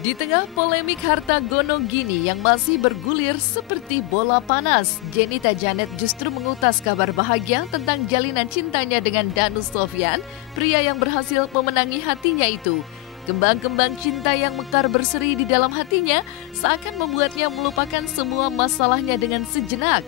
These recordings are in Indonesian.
Di tengah polemik harta gono gini yang masih bergulir seperti bola panas, Jenita Janet justru mengutas kabar bahagia tentang jalinan cintanya dengan Danu Sofyan, pria yang berhasil memenangi hatinya itu. Kembang-kembang cinta yang mekar berseri di dalam hatinya seakan membuatnya melupakan semua masalahnya dengan sejenak.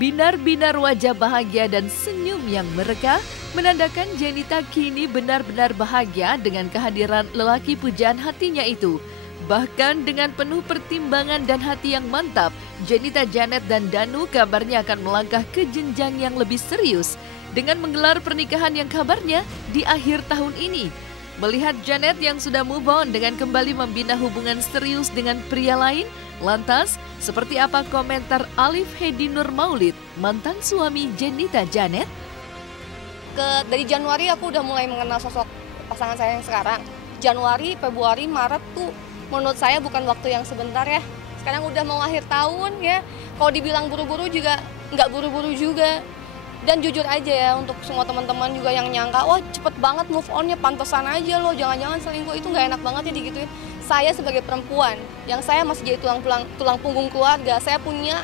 Binar-binar wajah bahagia dan senyum yang mereka menandakan Jenita kini benar-benar bahagia dengan kehadiran lelaki pujaan hatinya itu. Bahkan dengan penuh pertimbangan dan hati yang mantap, Jenita Janet dan Danu kabarnya akan melangkah ke jenjang yang lebih serius dengan menggelar pernikahan yang kabarnya di akhir tahun ini. Melihat Janet yang sudah move on dengan kembali membina hubungan serius dengan pria lain, lantas seperti apa komentar Alif Hedi Nur Maulid, mantan suami Jenita Janet? Dari Januari aku udah mulai mengenal sosok pasangan saya yang sekarang. Januari, Februari, Maret tuh menurut saya bukan waktu yang sebentar ya. Sekarang udah mau akhir tahun ya. Kalau dibilang buru-buru juga nggak buru-buru juga. Dan jujur aja ya, untuk semua teman-teman juga yang nyangka, wah cepet banget move on-nya, pantesan aja loh, jangan-jangan selingkuh, itu nggak enak banget ya digituin. Saya sebagai perempuan, yang saya masih jadi tulang punggung keluarga, saya punya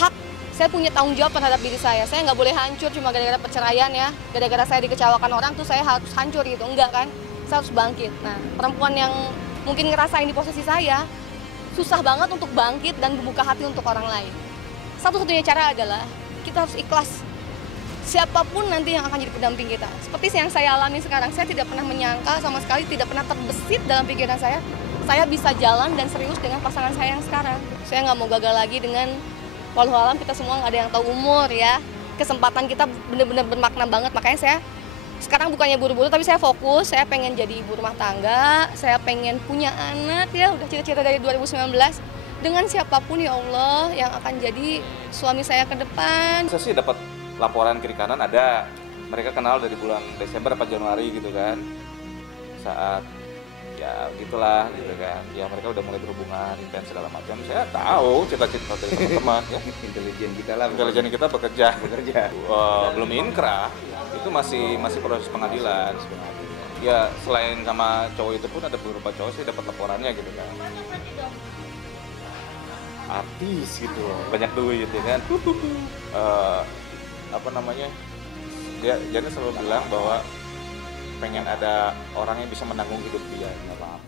hak, saya punya tanggung jawab terhadap diri saya. Saya nggak boleh hancur cuma gara-gara perceraian ya, gara-gara saya dikecewakan orang tuh saya harus hancur gitu, enggak kan? Saya harus bangkit. Nah, perempuan yang mungkin ngerasain di posisi saya, susah banget untuk bangkit dan membuka hati untuk orang lain. Satu-satunya cara adalah kita harus ikhlas. Siapapun nanti yang akan jadi pendamping kita. Seperti yang saya alami sekarang, saya tidak pernah menyangka sama sekali, tidak pernah terbesit dalam pikiran saya bisa jalan dan serius dengan pasangan saya yang sekarang. Saya nggak mau gagal lagi dengan, walau alam kita semua nggak ada yang tahu umur ya. Kesempatan kita benar-benar bermakna banget, makanya saya sekarang bukannya buru-buru, tapi saya fokus, saya pengen jadi ibu rumah tangga, saya pengen punya anak ya, udah cita-cita dari 2019. Dengan siapapun ya Allah yang akan jadi suami saya ke depan. Saya sih dapat laporan kiri kanan ada, mereka kenal dari bulan Desember atau Januari gitu kan, saat ya gitulah gitu kan, ya mereka udah mulai berhubungan intens segala macam. Saya tahu cita-cita dari teman-teman ya, intelijen kita bekerja. Belum inkrah, itu masih proses pengadilan. Ya selain sama cowok itu pun ada beberapa cowok sih dapat laporannya gitu kan, artis gitu, banyak duit ya kan. Dia selalu bilang bahwa pengen ada orang yang bisa menanggung hidup dia, nggak apa-apa.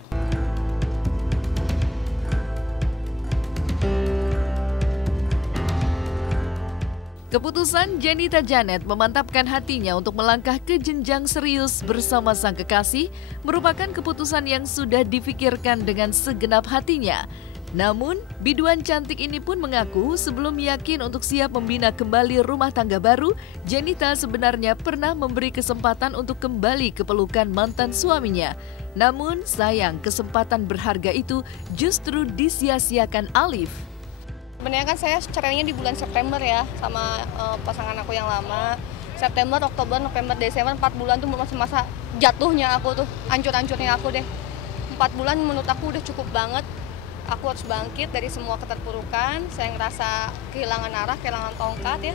Keputusan Jenita Janet memantapkan hatinya untuk melangkah ke jenjang serius bersama sang kekasih merupakan keputusan yang sudah difikirkan dengan segenap hatinya. Namun, biduan cantik ini pun mengaku sebelum yakin untuk siap membina kembali rumah tangga baru, Jenita sebenarnya pernah memberi kesempatan untuk kembali ke pelukan mantan suaminya. Namun, sayang kesempatan berharga itu justru disia-siakan Alif. Sebenarnya kan saya cerainya di bulan September ya, sama pasangan aku yang lama. September, Oktober, November, Desember, 4 bulan tuh masa-masa jatuhnya aku tuh, hancur-hancurnya aku deh. 4 bulan menurut aku udah cukup banget. Aku harus bangkit dari semua keterpurukan, saya ngerasa kehilangan arah, kehilangan tongkat ya.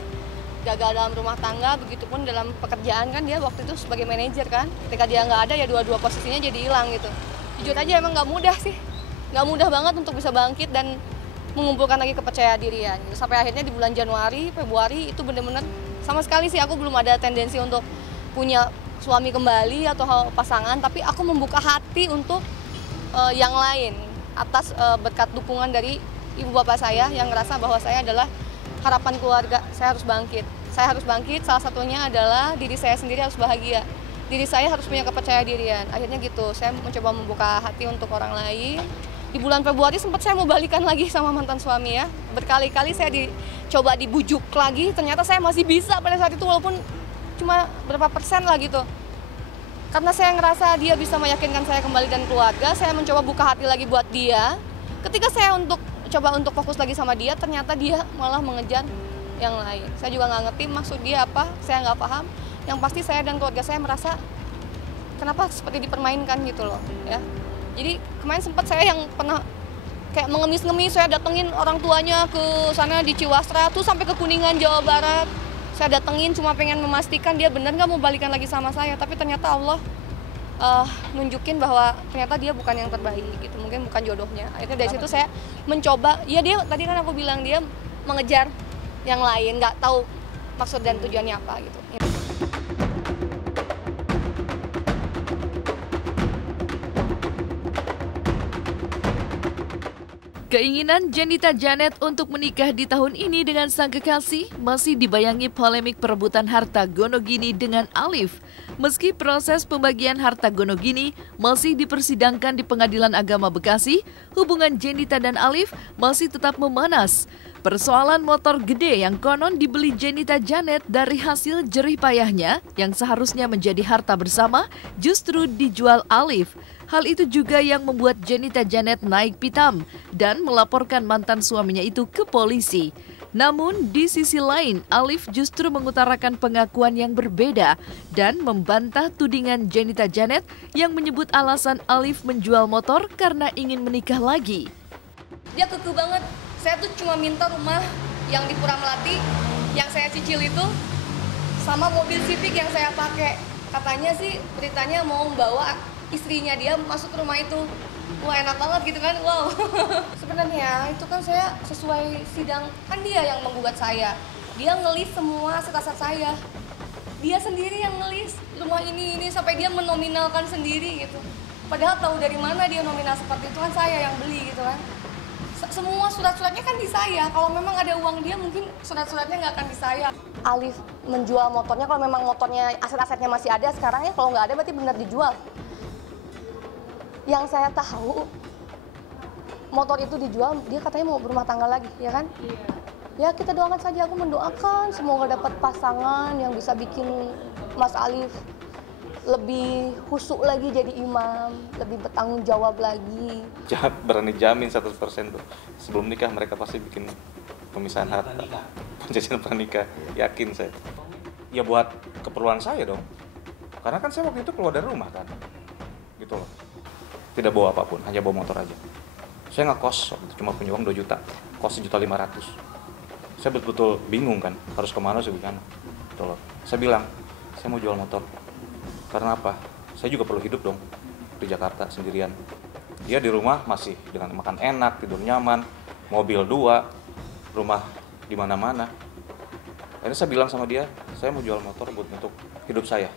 Gagal dalam rumah tangga, begitupun dalam pekerjaan kan dia waktu itu sebagai manajer kan. Ketika dia nggak ada ya dua-dua posisinya jadi hilang gitu. Jujur aja emang nggak mudah sih, nggak mudah banget untuk bisa bangkit dan mengumpulkan lagi kepercayaan dirian. Gitu. Sampai akhirnya di bulan Januari, Februari itu bener-bener sama sekali sih aku belum ada tendensi untuk punya suami kembali atau pasangan, tapi aku membuka hati untuk yang lain. Atas berkat dukungan dari ibu bapak saya yang ngerasa bahwa saya adalah harapan keluarga, saya harus bangkit. Saya harus bangkit, salah satunya adalah diri saya sendiri harus bahagia. Diri saya harus punya kepercayaan dirian. Akhirnya gitu, saya mencoba membuka hati untuk orang lain. Di bulan Februari sempat saya mau balikan lagi sama mantan suami ya. Berkali-kali saya dicoba dibujuk lagi, ternyata saya masih bisa pada saat itu walaupun cuma berapa persen lah gitu. Karena saya ngerasa dia bisa meyakinkan saya kembali dan keluarga, saya mencoba buka hati lagi buat dia. Ketika saya coba untuk fokus lagi sama dia, ternyata dia malah mengejar yang lain. Saya juga nggak ngerti maksud dia apa, saya nggak paham. Yang pasti saya dan keluarga saya merasa kenapa seperti dipermainkan gitu loh ya. Jadi kemarin sempat saya yang pernah kayak mengemis-ngemis. Saya datengin orang tuanya ke sana di Ciwastra tuh sampai ke Kuningan, Jawa Barat. Saya datengin cuma pengen memastikan dia benar nggak mau balikan lagi sama saya, tapi ternyata Allah nunjukin bahwa ternyata dia bukan yang terbaik gitu, mungkin bukan jodohnya. Akhirnya dari situ saya mencoba, ya dia tadi kan aku bilang dia mengejar yang lain, nggak tahu maksud dan tujuannya apa gitu. Keinginan Jenita Janet untuk menikah di tahun ini dengan sang kekasih masih dibayangi polemik perebutan harta Gonogini dengan Alif. Meski proses pembagian harta Gonogini masih dipersidangkan di Pengadilan Agama Bekasi, hubungan Jenita dan Alif masih tetap memanas. Persoalan motor gede yang konon dibeli Jenita Janet dari hasil jerih payahnya yang seharusnya menjadi harta bersama justru dijual Alif. Hal itu juga yang membuat Jenita Janet naik pitam dan melaporkan mantan suaminya itu ke polisi. Namun di sisi lain, Alif justru mengutarakan pengakuan yang berbeda dan membantah tudingan Jenita Janet yang menyebut alasan Alif menjual motor karena ingin menikah lagi. Dia kekeh banget. Saya tuh cuma minta rumah yang di Pura Melati yang saya cicil itu sama mobil Civic yang saya pakai. Katanya sih beritanya mau membawa istrinya dia masuk ke rumah itu. Wah, enak banget gitu kan, wow. Sebenarnya itu kan saya sesuai sidang, kan dia yang menggugat saya. Dia ngelis semua aset-aset saya. Dia sendiri yang ngelis rumah ini sampai dia menominalkan sendiri gitu. Padahal tahu dari mana dia nominal seperti itu, kan saya yang beli gitu kan. Semua surat-suratnya kan di saya. Kalau memang ada uang dia mungkin surat-suratnya nggak akan di saya. Alif menjual motornya kalau memang motornya aset-asetnya masih ada sekarang ya, kalau nggak ada berarti benar dijual. Yang saya tahu motor itu dijual, dia katanya mau berumah tangga lagi, ya kan? Iya. Ya kita doakan saja, aku mendoakan semoga dapat pasangan yang bisa bikin Mas Alif lebih khusyuk lagi jadi imam, lebih bertanggung jawab lagi. Berani jamin 100% tuh. Sebelum nikah mereka pasti bikin pemisahan harta. Perjanjian pranikah, yakin saya. Ya buat keperluan saya dong. Karena kan saya waktu itu keluar dari rumah kan. Gitu loh. Tidak bawa apapun, hanya bawa motor aja. Saya ngekos, cuma punya uang 2 juta, kos 1.500.000. Saya betul-betul bingung kan, harus kemana sih gimana. Gitu loh. Saya bilang, saya mau jual motor. Karena apa? Saya juga perlu hidup dong di Jakarta sendirian. Dia di rumah masih dengan makan enak, tidur nyaman, mobil 2, rumah di mana-mana. Akhirnya saya bilang sama dia, saya mau jual motor untuk hidup saya.